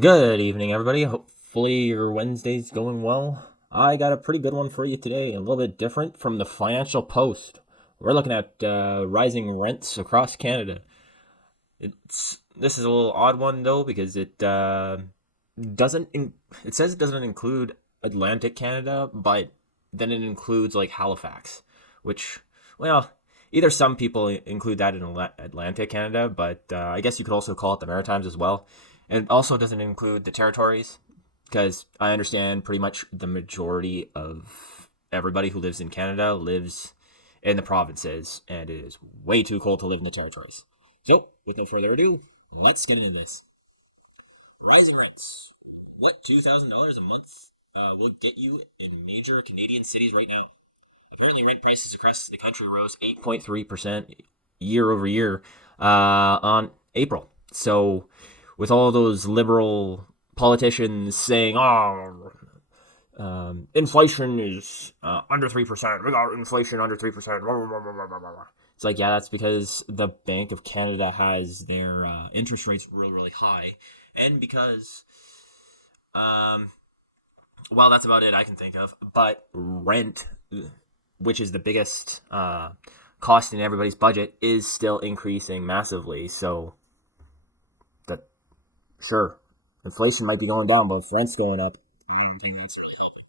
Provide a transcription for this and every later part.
Good evening, everybody. Hopefully, your Wednesday's going well. I got a pretty good one for you today, a little bit different from the Financial Post. We're looking at rising rents across Canada. This is a little odd one though because it says it doesn't include Atlantic Canada, but then it includes like Halifax, which well, either some people include that in Atlantic Canada, but I guess you could also call it the Maritimes as well. And it also doesn't include the territories because I understand pretty much the majority of everybody who lives in Canada lives in the provinces, and it is way too cold to live in the territories. So, with no further ado, let's get into this. Rising rents. What $2,000 a month will get you in major Canadian cities right now? Apparently, rent prices across the country rose 8.3% year over year on April. So, with all those liberal politicians saying, "Oh, inflation is under 3%. We got inflation under 3%." It's like, yeah, that's because the Bank of Canada has their interest rates really, really high, and because, um, well, that's about it I can think of. But rent, which is the biggest cost in everybody's budget, is still increasing massively. So, that sure, inflation might be going down, but if rent's going up, I don't think that's really helping.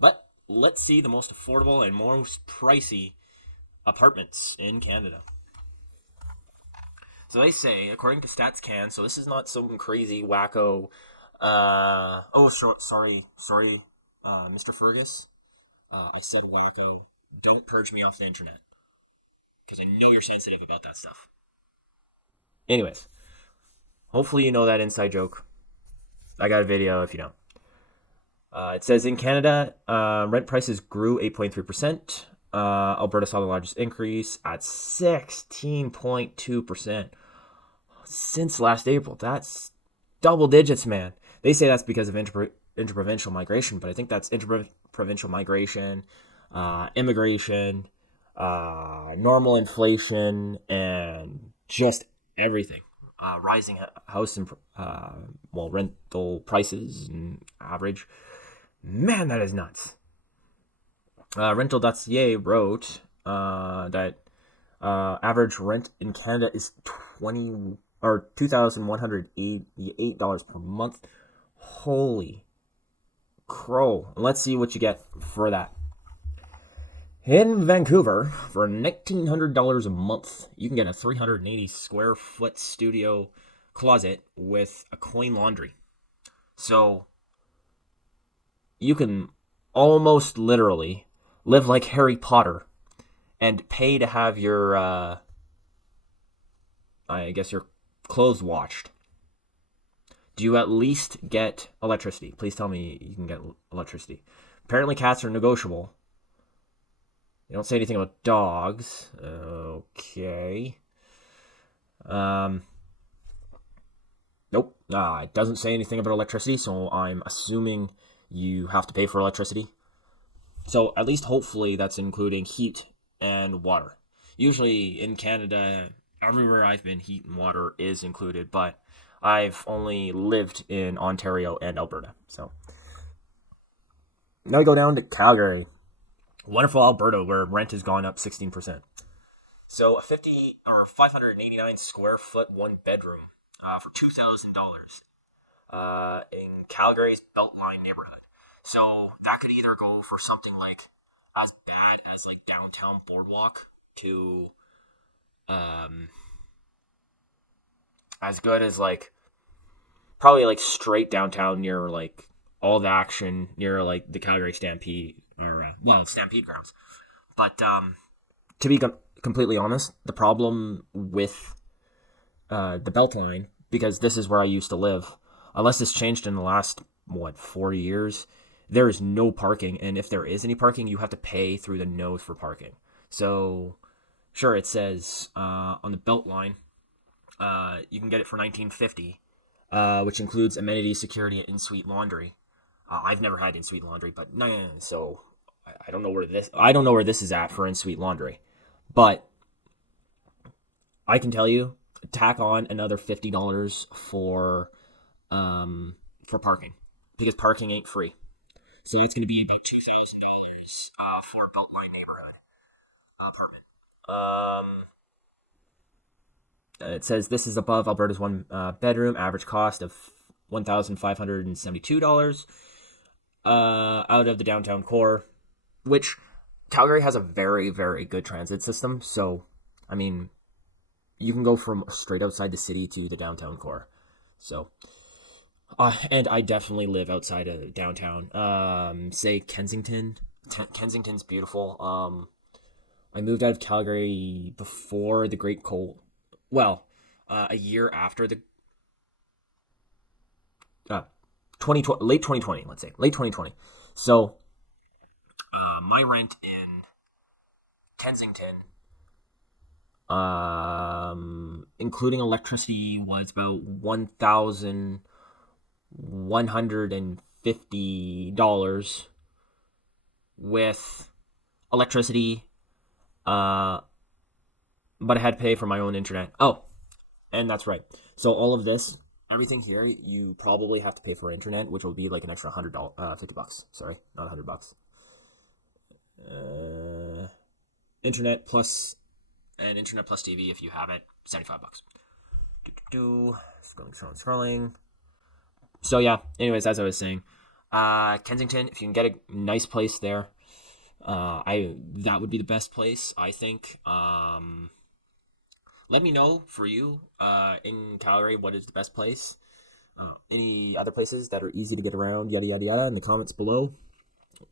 But let's see the most affordable and most pricey apartments in Canada. So they say, according to StatsCan, so this is not some crazy wacko. Sorry, Mr. Fergus. I said wacko. Don't purge me off the internet because I know you're sensitive about that stuff. Anyways, hopefully you know that inside joke. I got a video if you don't. It says in Canada, rent prices grew 8.3%. Alberta saw the largest increase at 16.2% since last April. That's double digits, man. They say that's because of interprovincial migration, but I think that's interprovincial migration, immigration, normal inflation, and just everything. Rising house and rental prices and average. Man, that is nuts. Rental.ca wrote that average rent in Canada is $2,188 per month. Holy crow! Let's see what you get for that. In Vancouver, for $1,900 a month, you can get a 380 square foot studio closet with a coin laundry. So you can almost literally live like Harry Potter and pay to have your, I guess, your clothes washed. Do you at least get electricity? Please tell me you can get electricity. Apparently, cats are negotiable. They don't say anything about dogs. Okay. Nope. It doesn't say anything about electricity, so I'm assuming you have to pay for electricity. So at least hopefully that's including heat and water. Usually in Canada, everywhere I've been, heat and water is included, but I've only lived in Ontario and Alberta. So now we go down to Calgary, wonderful Alberta, where rent has gone up 16%. So a 589 square foot one bedroom for $2,000 in Calgary's Beltline neighborhood. So that could either go for something like as bad as like downtown Boardwalk to as good as like probably like straight downtown near like all the action near like the Calgary Stampede or Stampede grounds. But to be completely honest, the problem with the Beltline, because this is where I used to live, unless it's changed in the last 4 years, there is no parking, and if there is any parking, you have to pay through the nose for parking. So sure, it says on the Beltline you can get it for $19.50, which includes amenities, security, and in-suite laundry. I've never had in-suite laundry, but no, so I don't know where this is at for in-suite laundry. But I can tell you, tack on another $50 for parking because parking ain't free. So it's going to be about $2,000 for a Beltline neighborhood apartment. It says this is above Alberta's one bedroom average cost of $1,572 out of the downtown core, which Calgary has a very, very good transit system. So, I mean, you can go from straight outside the city to the downtown core. So, and I definitely live outside of downtown. Say Kensington. Kensington's beautiful. I moved out of Calgary before the Great Cold. Well, a year after the 2020, late 2020, let's say late 2020. So, my rent in Kensington, including electricity, was about $1,150 with electricity. But I had to pay for my own internet. Oh, and that's right. So all of this, everything here, you probably have to pay for internet, which will be like an extra $100, $50. Sorry, not $100. Internet plus and internet plus TV if you have it, $75. Scrolling. So yeah. Anyways, as I was saying, Kensington, if you can get a nice place there, that would be the best place, I think. Let me know for you in Calgary what is the best place. Any other places that are easy to get around, yada yada yada, in the comments below,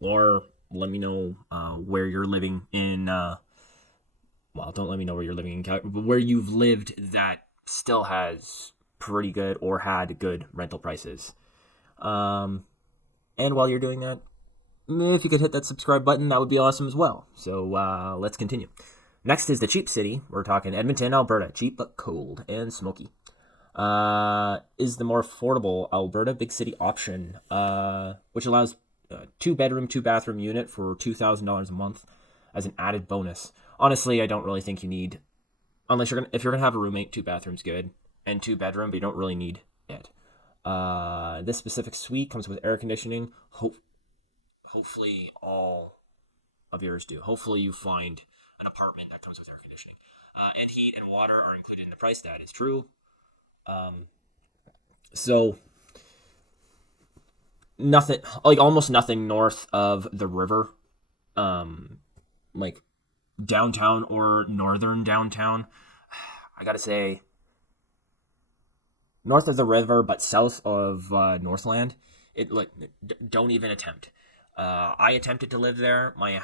or let me know where you're living in. Well, don't let me know where you're living in Calgary, but where you've lived that still has pretty good or had good rental prices. And while you're doing that, if you could hit that subscribe button, that would be awesome as well. So let's continue. Next is the cheap city. We're talking Edmonton, Alberta. Cheap but cold and smoky. Is the more affordable Alberta big city option, which allows a 2-bedroom, 2-bathroom unit for $2,000 a month as an added bonus. Honestly, I don't really think you need, unless if you're gonna have a roommate, 2 bathrooms good, and 2-bedroom, but you don't really need it. This specific suite comes with air conditioning. Hopefully all of yours do. Hopefully you find an apartment that comes with air conditioning. And heat and water are included in the price. That is true. So nothing, like almost nothing north of the river, like downtown or northern downtown. I gotta say, north of the river, but south of Northland, don't even attempt. I attempted to live there. My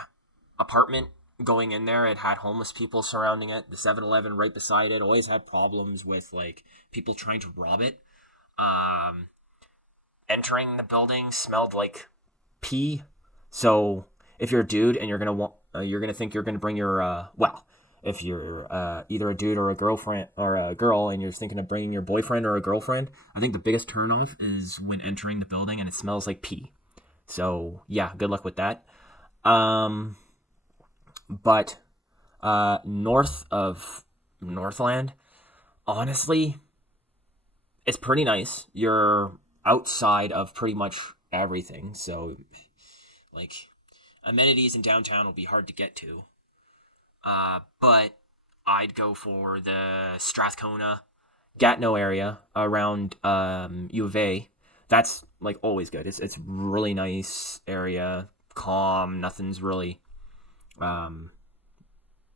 apartment going in there, it had homeless people surrounding it. The 7-Eleven right beside it always had problems with like people trying to rob it. Entering the building smelled like pee. So if you're a dude and you're gonna think you're gonna bring your if you're either a dude or a girlfriend or a girl and you're thinking of bringing your boyfriend or a girlfriend, I think the biggest turnoff is when entering the building and it smells like pee. So yeah, good luck with that. But north of Northland, honestly, it's pretty nice. You're outside of pretty much everything, so like amenities in downtown will be hard to get to. But I'd go for the Strathcona, Gatineau area around U of A. That's like always good. It's really nice area, calm. Nothing's really,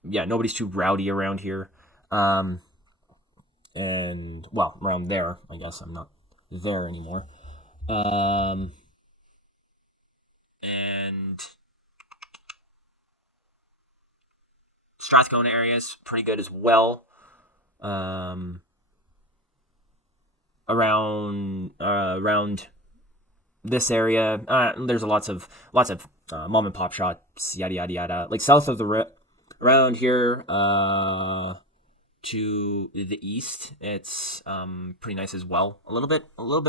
nobody's too rowdy around here. And well, around there, I guess I'm not there anymore. And Strathcona area is pretty good as well. Around this area, there's lots of mom and pop shops, yada yada yada. Like south of the around here, to the east, it's pretty nice as well. A little bit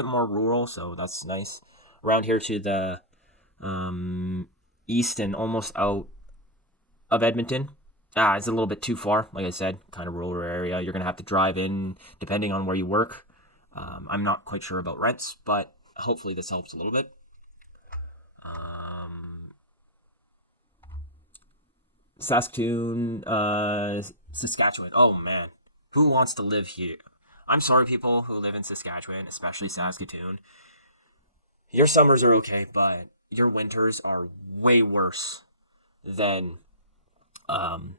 more rural, so that's nice. Around here to the east and almost out of Edmonton, it's a little bit too far. Like I said, kind of rural area. You're gonna have to drive in depending on where you work. I'm not quite sure about rents, but hopefully this helps a little bit. Um, Saskatoon, Saskatchewan. Oh man, who wants to live here? I'm sorry, people who live in Saskatchewan, especially Saskatoon. Your summers are okay, but your winters are way worse than um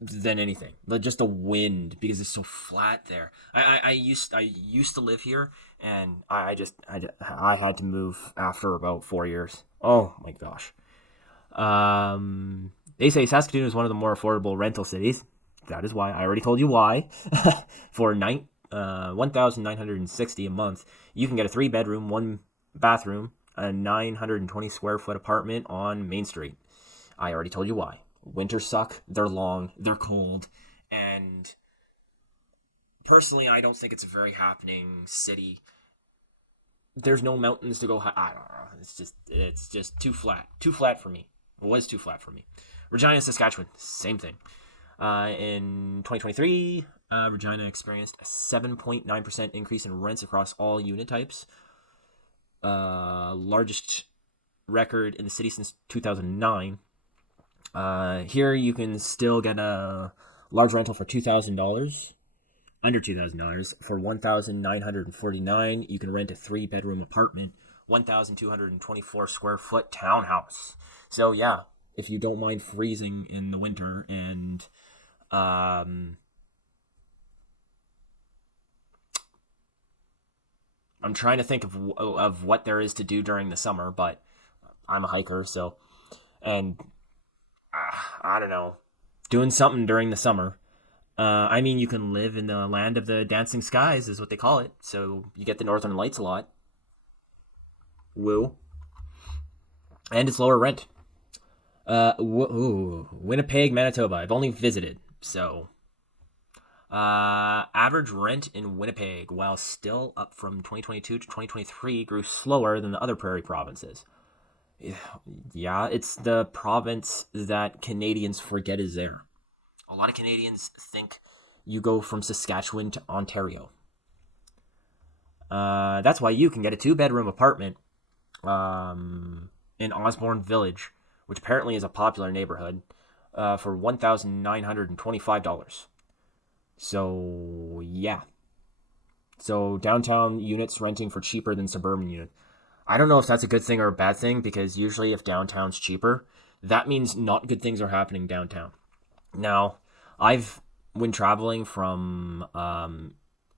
than anything. Like just the wind because it's so flat there. I used to live here, and I had to move after about 4 years. Oh my gosh. They say Saskatoon is one of the more affordable rental cities. That is why I already told you why. For 1,960 a month, you can get a 3 bedroom, 1 bathroom, a 920 square foot apartment on Main Street. I already told you why. Winters suck. They're long. They're cold, and personally, I don't think it's a very happening city. There's no mountains to go high. I don't know. It's just too flat for me. It was too flat for me. Regina, Saskatchewan, same thing. In 2023, Regina experienced a 7.9% increase in rents across all unit types. Largest record in the city since 2009. Here you can still get a large rental for $2,000. Under $2,000 for $1,949. You can rent a 3 bedroom apartment, 1,224 square foot townhouse. So yeah, if you don't mind freezing in the winter, and I'm trying to think of what there is to do during the summer, but I'm a hiker, so, and I don't know, doing something during the summer. I mean, you can live in the land of the dancing skies, is what they call it. So you get the northern lights a lot. Woo. And it's lower rent. Winnipeg, Manitoba. I've only visited. So, average rent in Winnipeg, while still up from 2022 to 2023, grew slower than the other prairie provinces. Yeah, it's the province that Canadians forget is there. A lot of Canadians think you go from Saskatchewan to Ontario. That's why you can get a 2 bedroom apartment in Osborne Village, which apparently is a popular neighborhood, for $1,925. So, yeah. So, downtown units renting for cheaper than suburban units. I don't know if that's a good thing or a bad thing, because usually if downtown's cheaper, that means not good things are happening downtown. Now, when traveling from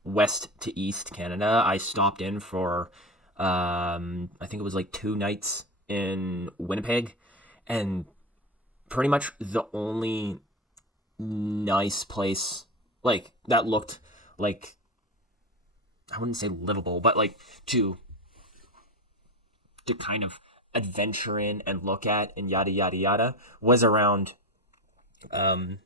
west to east Canada, I stopped in for, I think it was like 2 nights in Winnipeg, and pretty much the only nice place, like, that looked like, I wouldn't say livable, but like to kind of adventure in and look at and yada yada yada, um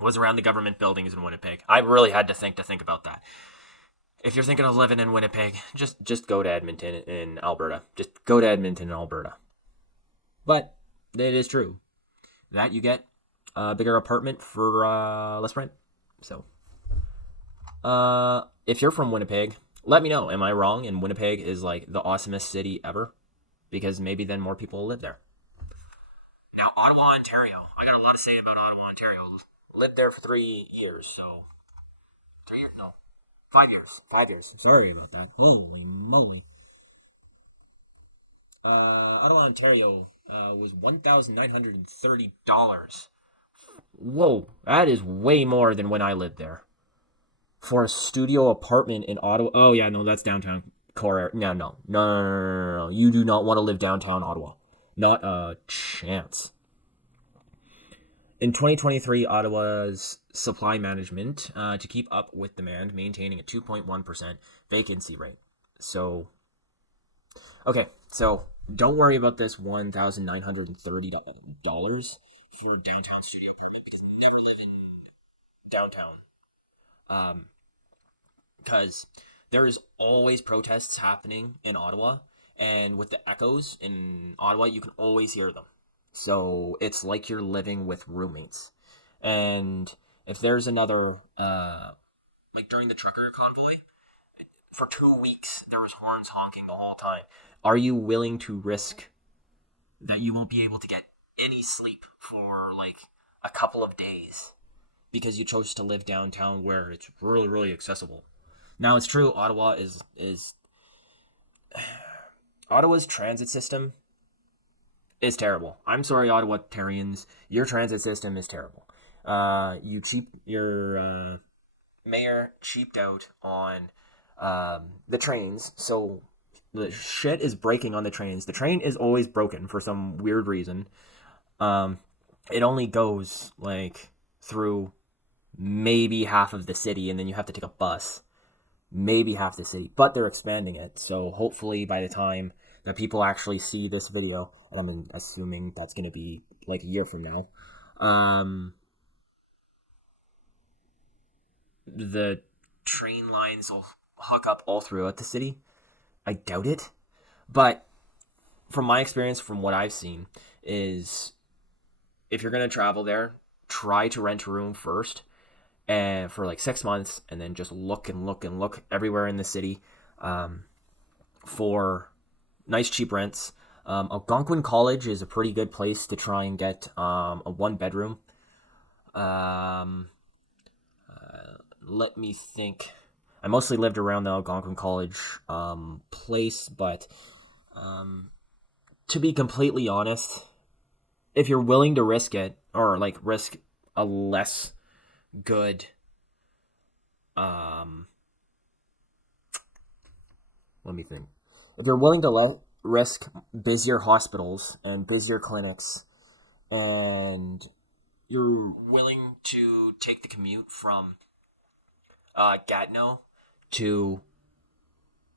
was around the government buildings in Winnipeg. I really had to think about that. If you're thinking of living in Winnipeg, just go to Edmonton in Alberta. Just go to Edmonton in Alberta. But it is true that you get a bigger apartment for less rent. So, if you're from Winnipeg, let me know. Am I wrong? And Winnipeg is like the awesomest city ever, because maybe then more people will live there. Now, Ottawa, Ontario. I got a lot to say about Ottawa, Ontario. Lived there for 3 years, so 3 years? No, 5 years. 5 years. Sorry about that. Holy moly. Ottawa, Ontario was $1,930. Whoa, that is way more than when I lived there. For a studio apartment in Ottawa. Oh yeah, no, that's downtown core area. No. You do not want to live downtown Ottawa. Not a chance. In 2023, Ottawa's supply management to keep up with demand, maintaining a 2.1% vacancy rate. So, okay, so don't worry about this $1,930 for a downtown studio apartment, because never live in downtown. Because there is always protests happening in Ottawa, and with the echoes in Ottawa, you can always hear them. So it's like you're living with roommates. And if there's another, like during the trucker convoy, for 2 weeks there was horns honking the whole time. Are you willing to risk that you won't be able to get any sleep for like a couple of days because you chose to live downtown where it's really really accessible? Now it's true Ottawa's transit system is terrible. I'm sorry, Ottawa-tarians, your transit system is terrible. Your mayor cheaped out on the trains, so the shit is breaking on the trains. The train is always broken for some weird reason. Um, it only goes like through maybe half of the city, and then you have to take a bus. Maybe half the city, but they're expanding it. So hopefully, by the time that people actually see this video, and I'm assuming that's going to be like a year from now, um, the train lines will hook up all throughout the city. I doubt it, but from my experience, from what I've seen, is if you're gonna travel there, try to rent a room first, and for like 6 months, and then just look and look and look everywhere in the city um, for nice cheap rents. Algonquin College is a pretty good place to try and get a 1 bedroom. Um, Let me think. I mostly lived around the Algonquin College place, but um, to be completely honest, if you're willing to risk it, or like risk a less good, um, let me think. If you're willing to risk busier hospitals and busier clinics, and you're willing to take the commute from Gatineau to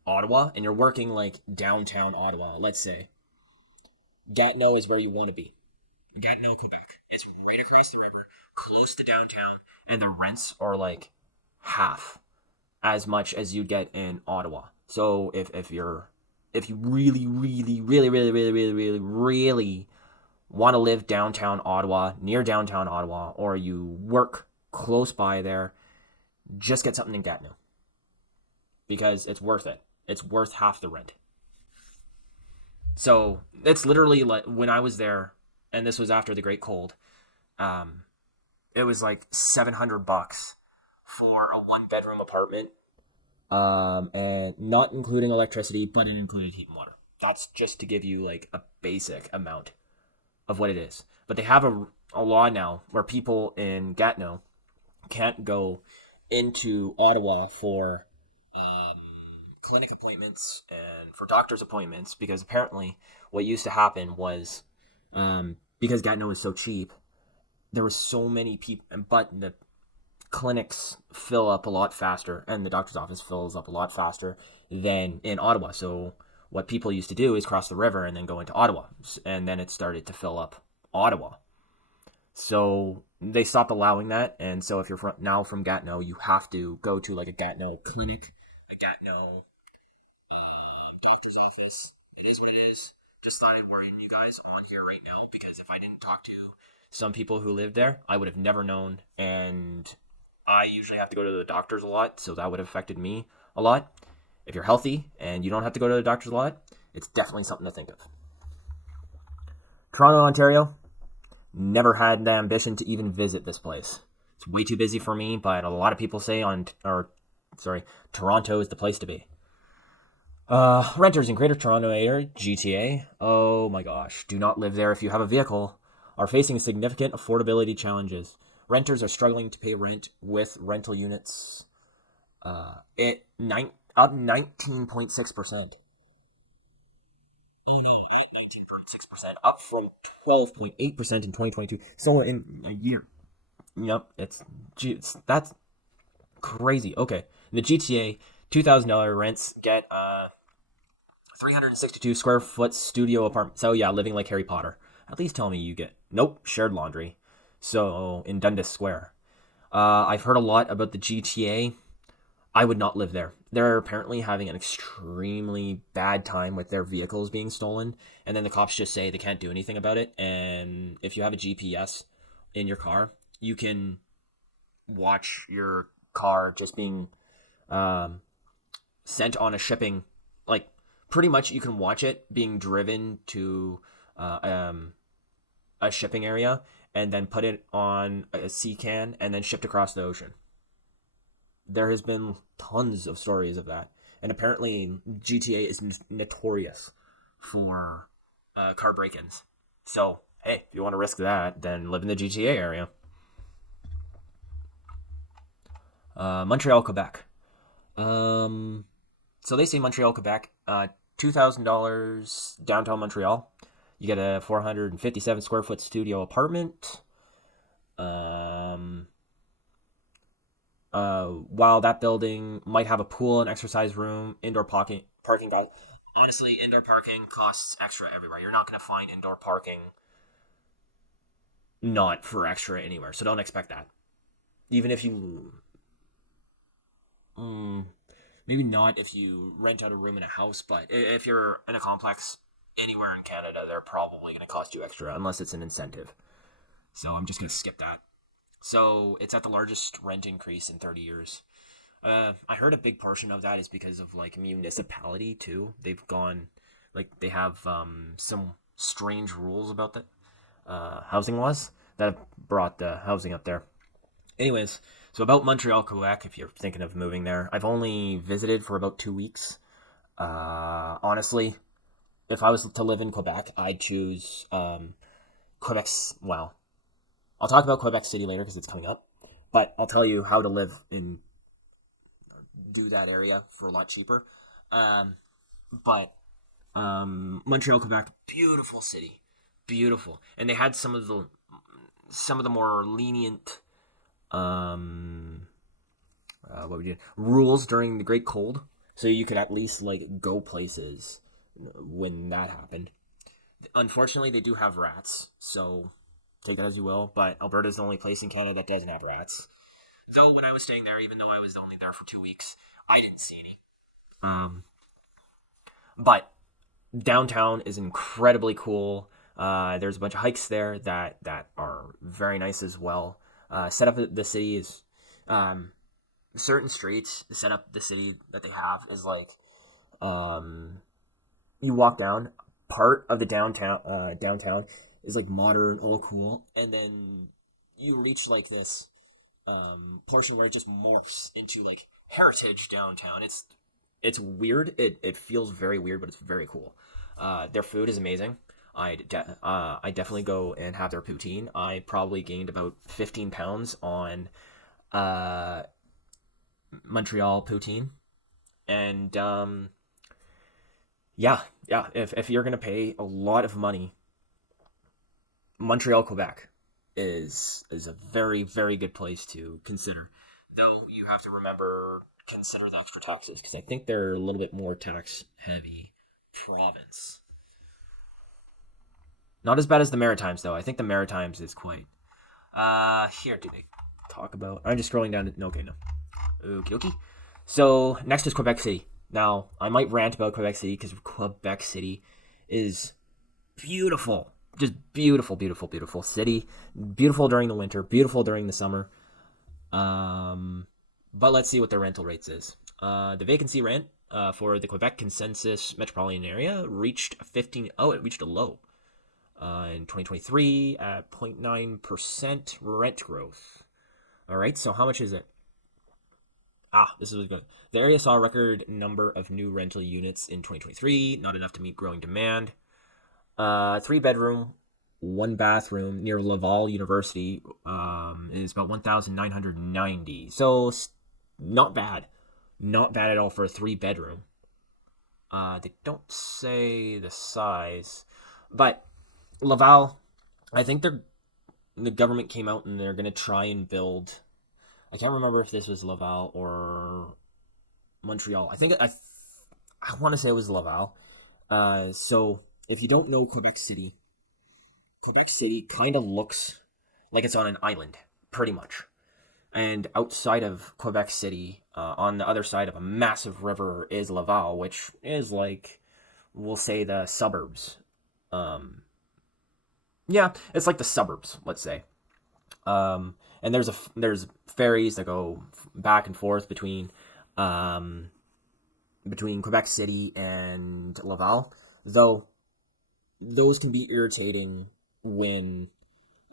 Ottawa, and you're working like downtown Ottawa, let's say, Gatineau is where you want to be. Gatineau, Quebec. It's right across the river, close to downtown, and the rents are like half as much as you'd get in Ottawa. So if you really, really, really, really, really, really, really, really want to live downtown Ottawa, near downtown Ottawa, or you work close by there, just get something in Gatineau because it's worth it. It's worth half the rent. So it's literally like when I was there, and this was after the Great Cold. Um, it was like $700 for a 1 bedroom apartment, and not including electricity, but it included heat and water. That's just to give you like a basic amount of what it is. But they have a law now where people in Gatineau can't go into Ottawa for clinic appointments and for doctor's appointments because apparently what used to happen was because Gatineau is so cheap, there was so many people, but the clinics fill up a lot faster and the doctor's office fills up a lot faster than in Ottawa. So what people used to do is cross the river and then go into Ottawa, and then it started to fill up Ottawa. So they stopped allowing that, and so if you're now from Gatineau, you have to go to like a Gatineau clinic, a Gatineau doctor's office. It is what it is. Just thought I'd worry you guys on here right now because if I didn't talk to some people who lived there, I would have never known. And I usually have to go to the doctors a lot, so that would have affected me a lot. If you're healthy and you don't have to go to the doctors a lot, it's definitely something to think of. Toronto, Ontario. Never had the ambition to even visit this place. It's way too busy for me, but a lot of people say Toronto is the place to be. Renters in Greater Toronto Area, GTA, oh my gosh, do not live there if you have a vehicle, are facing significant affordability challenges. Renters are struggling to pay rent with rental units up 19.6%. Oh no, 19.6%, up from 12.8% in 2022. So in a year. Yep, that's crazy. Okay, the GTA $2,000 rents get 362 square foot studio apartment. So yeah, living like Harry Potter. At least tell me you get shared laundry. So in Dundas Square, I've heard a lot about the GTA. I would not live there. They're apparently having an extremely bad time with their vehicles being stolen, and then the cops just say they can't do anything about it. And if you have a GPS in your car, you can watch your car just being um, sent on a shipping, like pretty much you can watch it being driven to uh, um, a shipping area and then put it on a sea can and then shipped across the ocean. There has been tons of stories of that, and apparently GTA is notorious for car break-ins. So hey, if you want to risk that, then live in the GTA area. Montreal, Quebec. Um, so they say Montreal, Quebec. $2,000 downtown Montreal. You get a 457 square foot studio apartment. Um, while that building might have a pool, an exercise room, indoor parking. Guys, honestly, indoor parking costs extra everywhere. You're not going to find indoor parking not for extra anywhere. So don't expect that. Even if you, mm, maybe not if you rent out a room in a house, but if you're in a complex anywhere in Canada, they're probably going to cost you extra unless it's an incentive. So I'm just going to skip that. So it's at the largest rent increase in 30 years. I heard a big portion of that is because of like municipality too. They've gone, like they have some strange rules about the housing laws that have brought the housing up there. Anyways, so about Montreal, Quebec, if you're thinking of moving there, I've only visited for about 2 weeks. Honestly, if I was to live in Quebec, I'd choose Quebec's. Well, I'll talk about Quebec City later because it's coming up, but I'll tell you how to live in do that area for a lot cheaper. Um, but Montreal, Quebec, beautiful city, beautiful, and they had some of the more lenient um what we did rules during the Great Cold, so you could at least like go places when that happened. Unfortunately, they do have rats, so take that as you will. But Alberta's the only place in Canada that doesn't have rats. Though when I was staying there, even though I was only there for 2 weeks, I didn't see any. Um, but downtown is incredibly cool. There's a bunch of hikes there that are very nice as well. Set up the city is um, certain streets. Set up the city that they have is like um, you walk down part of the downtown is like modern, all cool, and then you reach like this portion where it just morphs into like heritage downtown. It's weird. It feels very weird, but it's very cool. Their food is amazing. I definitely go and have their poutine. I probably gained about 15 pounds on uh, Montreal poutine, and yeah. If you're gonna pay a lot of money, Montreal, Quebec is a very very good place to consider. Though you have to consider the extra taxes because I think they're a little bit more tax heavy province. Not as bad as the Maritimes though. I think the Maritimes is quite. Here do they talk about? I'm just scrolling down. No, okay, no. Okie dokie. So next is Quebec City. Now I might rant about Quebec City because Quebec City is beautiful, just beautiful, beautiful, beautiful city. Beautiful during the winter, beautiful during the summer. But let's see what the rental rates is. The vacancy rent for the Quebec Consensus metropolitan area reached 15. Oh, it reached a low in 2023 at 0.9% rent growth. All right, so how much is it? This is good. The area saw a record number of new rental units in 2023, not enough to meet growing demand. 3 bedroom, 1 bathroom near Laval University is about 1,990. So not bad. Not bad at all for a 3 bedroom. They don't say the size, but Laval, I think the government came out and they're gonna try and build. I can't remember if this was Laval or Montreal. I want to say it was Laval. So if you don't know Quebec City kind of looks like it's on an island, pretty much. And outside of Quebec City, on the other side of a massive river, is Laval, which is like, we'll say, the suburbs. Um, yeah, it's like the suburbs, let's say. And there's ferries that go back and forth um, between Quebec City and Laval, though those can be irritating when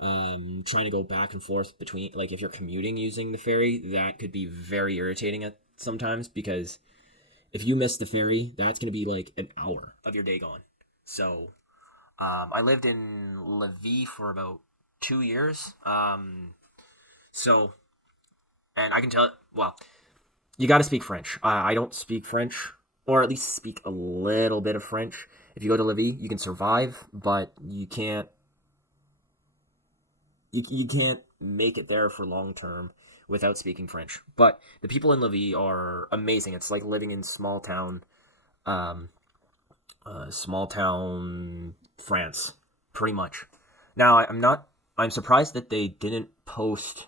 trying to go back and forth between, like, if you're commuting using the ferry, that could be very irritating at sometimes, because if you miss the ferry, that's going to be like an hour of your day gone. So I lived in Lévis for about 2 years. So, and I can tell it, well, you got to speak French. I don't speak French, or at least speak a little bit of French. If you go to Lévis, you can survive, but you can't make it there for long term without speaking French. But the people in Lévis are amazing. It's like living in um, small town France, pretty much. Now, I'm not. I'm surprised that they didn't post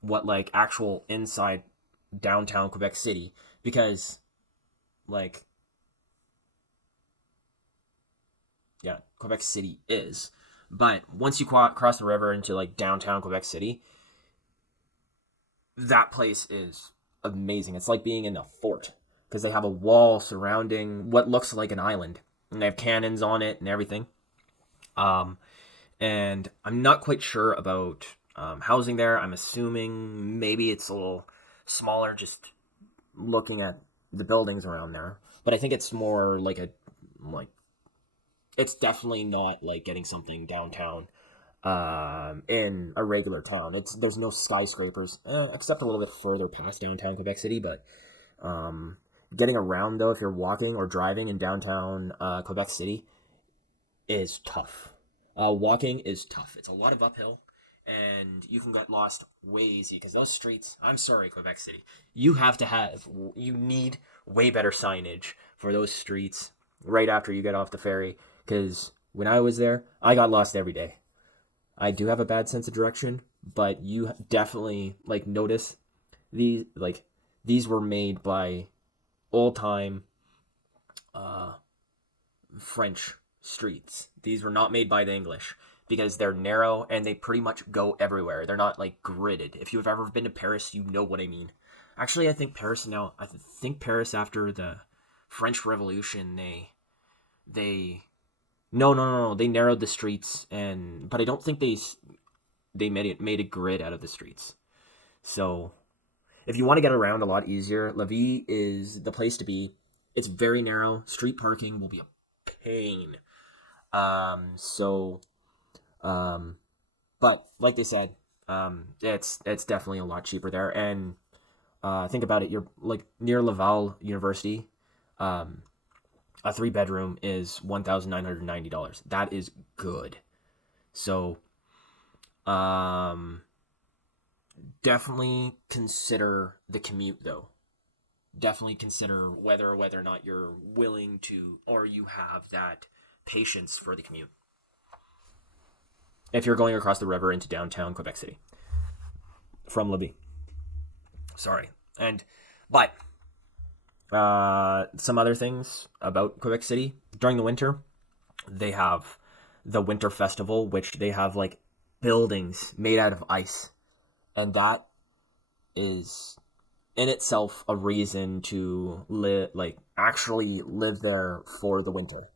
what, like, actual inside downtown Quebec City, because, like, yeah, Quebec City is. But once you cross the river into like downtown Quebec City, that place is amazing. It's like being in a fort, because they have a wall surrounding what looks like an island, and they have cannons on it and everything. Um, and I'm not quite sure about housing there. I'm assuming maybe it's a little smaller, just looking at the buildings around there. But I think it's more like like it's definitely not like getting something downtown in a regular town. There's no skyscrapers except a little bit further past downtown Quebec City, but um, getting around, though, if you're walking or driving in downtown Quebec City, is tough. Walking is tough. It's a lot of uphill, and you can get lost way easy, because those streets. I'm sorry, Quebec City. You need way better signage for those streets right after you get off the ferry, because when I was there, I got lost every day. I do have a bad sense of direction, but you definitely like notice these were made by old time uh, French streets. These were not made by the English, because they're narrow and they pretty much go everywhere. They're not like gridded. If you've ever been to Paris, you know what I mean. Actually, I think Paris after the French Revolution, they no, they narrowed the streets, but I don't think they made a grid out of the streets. So if you want to get around a lot easier, Lévis is the place to be. It's very narrow. Street parking will be a pain. So but like they said, it's definitely a lot cheaper there. And think about it, you're like near Laval University. Um, a 3 bedroom is $1,990. That is good. So, um, definitely consider the commute, though. Definitely consider whether or not you're willing to, or you have that patience for the commute, if you're going across the river into downtown Quebec City from Libby. Sorry. But some other things about Quebec City: during the winter, they have the Winter Festival, which they have like buildings made out of ice, and that is in itself a reason to actually live there for the winter.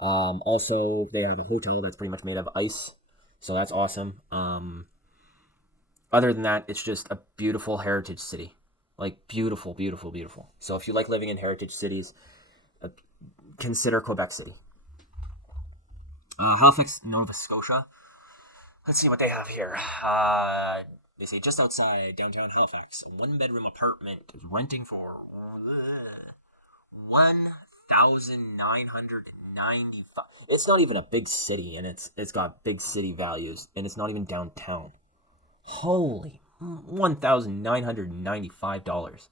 Also, they have a hotel that's pretty much made of ice, so that's awesome. Other than that, it's just a beautiful heritage city, like beautiful, beautiful, beautiful. So if you like living in heritage cities, uh, consider Quebec City. Halifax, Nova Scotia. Let's see what they have here. They say just outside downtown Halifax, a 1 bedroom apartment is renting for $1,995. It's not even a big city, and it's got big city values, and it's not even downtown. Holy, $1,995.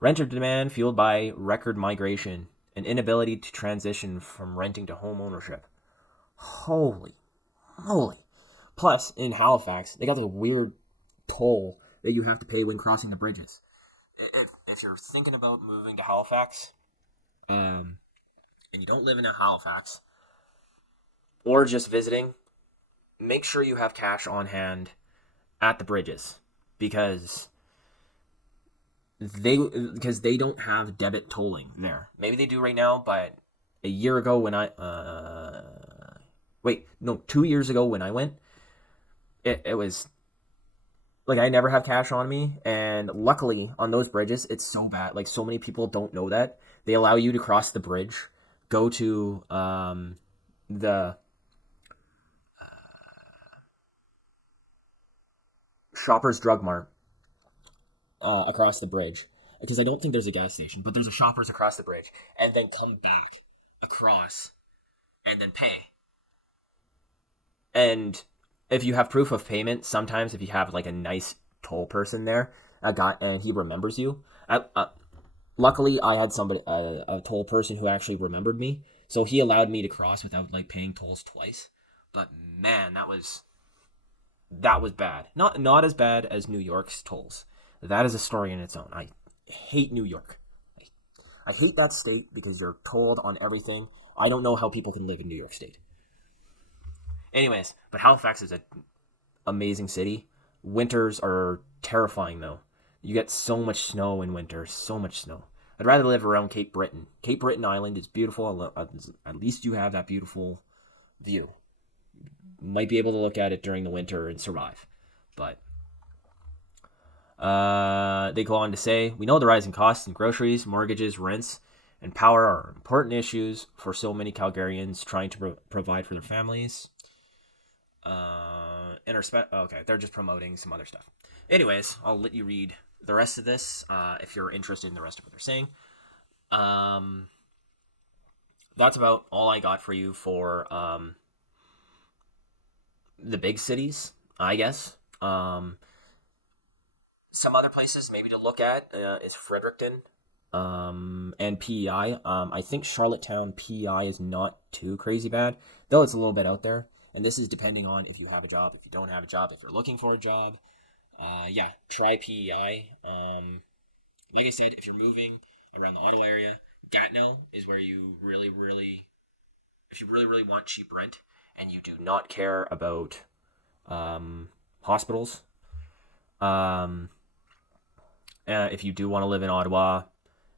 Renter demand fueled by record migration and inability to transition from renting to home ownership. Holy moly. Plus, in Halifax, they got the weird toll that you have to pay when crossing the bridges. If you're thinking about moving to Halifax, and you don't live in Halifax, or just visiting, make sure you have cash on hand at the bridges because they don't have debit tolling there. Maybe they do right now, but a year ago when I 2 years ago when I went, it was like I never have cash on me, and luckily on those bridges it's so bad. Like so many people don't know that they allow you to cross the bridge, go to the Shoppers Drug Mart across the bridge because I don't think there's a gas station, but there's a Shoppers across the bridge, and then come back across and then pay. And if you have proof of payment, sometimes if you have like a nice toll person there, a guy, and he remembers you. Luckily, I had somebody, a toll person who actually remembered me, so he allowed me to cross without like paying tolls twice. But man, that was bad. Not as bad as New York's tolls. That is a story in its own. I hate New York. I hate that state because you're tolled on everything. I don't know how people can live in New York State. Anyways, but Halifax is an amazing city. Winters are terrifying though. You get so much snow in winter, so much snow. I'd rather live around Cape Breton. Cape Breton Island is beautiful. At least you have that beautiful view. Might be able to look at it during the winter and survive. But they go on to say, we know the rising costs in groceries, mortgages, rents, and power are important issues for so many Calgarians trying to provide for their families. Okay, they're just promoting some other stuff. Anyways, I'll let you read the rest of this if you're interested in the rest of what they're saying. That's about all I got for you for the big cities, I guess. Some other places maybe to look at is Fredericton and PEI. I think Charlottetown PEI is not too crazy bad, though it's a little bit out there. And this is depending on if you have a job, if you don't have a job, if you're looking for a job. Try PEI. Like I said, if you're moving around the Ottawa area, Gatineau is where you if you really want cheap rent and you do not care about hospitals, if you do want to live in Ottawa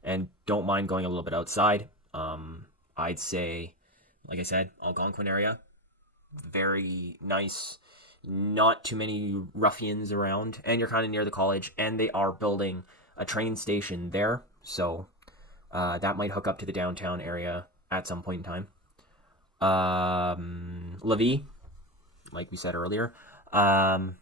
and don't mind going a little bit outside, I'd say, like I said, Algonquin area, very nice, not too many ruffians around, and you're kind of near the college, and they are building a train station there, so that might hook up to the downtown area at some point in time. Lévis, like we said earlier. I'm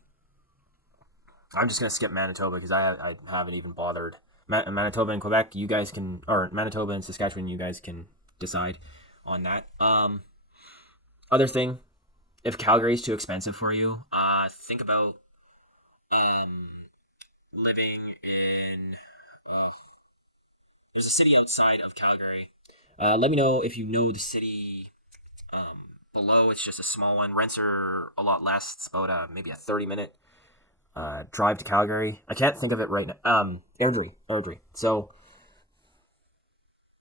just gonna skip Manitoba because I haven't even bothered. Manitoba and Quebec, you guys can, or Manitoba and Saskatchewan, you guys can decide on that. Other thing, if Calgary is too expensive for you, think about living in. There's a city outside of Calgary. Let me know if you know the city below. It's just a small one. Rents are a lot less. It's about maybe a 30-minute drive to Calgary. I can't think of it right now. Airdrie. So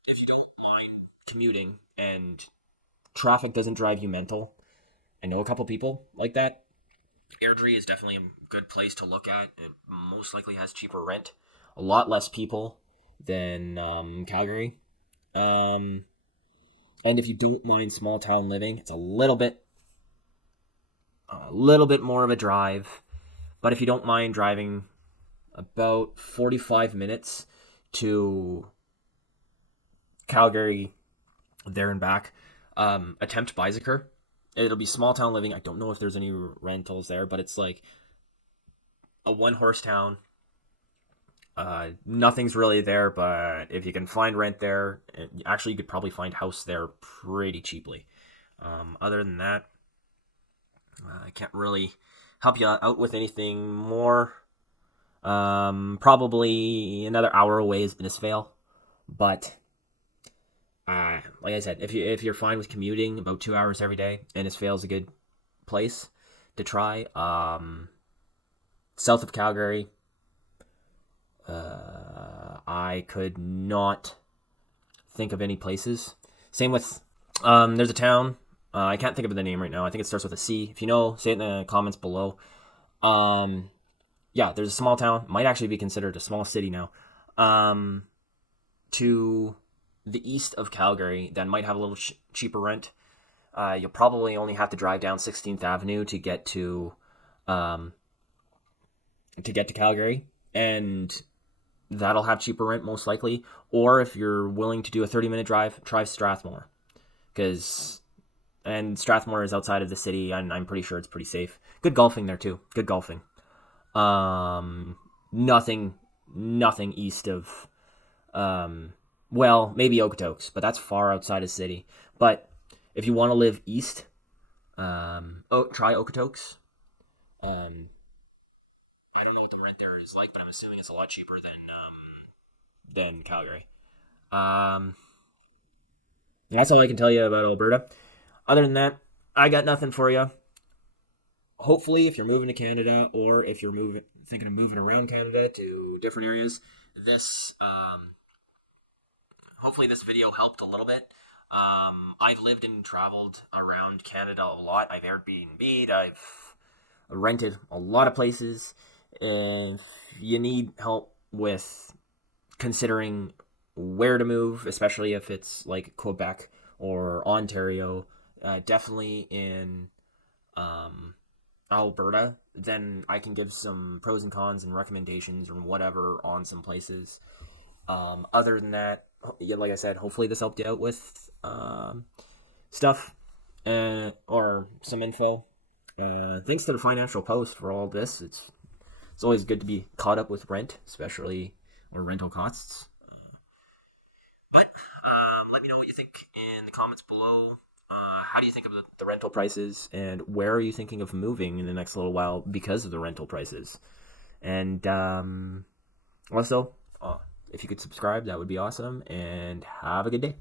if you don't mind commuting and traffic doesn't drive you mental, I know a couple people like that. Airdrie is definitely a good place to look at. It most likely has cheaper rent, a lot less people than Calgary. And if you don't mind small town living, it's a little bit more of a drive. But if you don't mind driving about 45 minutes to Calgary, there and back, attempt Bizaker. It'll be small town living. I don't know if there's any rentals there, but it's like a one-horse town. Nothing's really there, but if you can find rent there, actually you could probably find house there pretty cheaply. Other than that, I can't really help you out with anything more. Probably another hour away is Innisfail, but like I said, if you're fine with commuting about 2 hours every day, Innisfail is a good place to try. South of Calgary, I could not think of any places. Same with there's a town. I can't think of the name right now. I think it starts with a C. If you know, say it in the comments below. Yeah, there's a small town. Might actually be considered a small city now. To the east of Calgary that might have a little cheaper rent. You'll probably only have to drive down 16th Avenue to get to Calgary, and that'll have cheaper rent most likely. Or if you're willing to do a 30-minute drive, try Strathmore, and Strathmore is outside of the city, and I'm pretty sure it's pretty safe. Good golfing there too. Good golfing. Nothing east of, well, maybe Okotoks, but that's far outside of the city. But if you want to live east, try Okotoks. I don't know what the rent there is like, but I'm assuming it's a lot cheaper than Calgary. That's all I can tell you about Alberta. Other than that, I got nothing for you. Hopefully, if you're moving to Canada, or if you're thinking of moving around Canada to different areas, hopefully this video helped a little bit. I've lived and traveled around Canada a lot. I've Airbnb'd, I've rented a lot of places. If you need help with considering where to move, especially if it's like Quebec or Ontario, definitely in Alberta, then I can give some pros and cons and recommendations or whatever on some places. Other than that, like I said, hopefully this helped you out with stuff or some info. Thanks to the Financial Post for all this. It's always good to be caught up with rent, especially or rental costs. But let me know what you think in the comments below. How do you think of the rental prices, and where are you thinking of moving in the next little while because of the rental prices? And also, if you could subscribe, that would be awesome, and have a good day.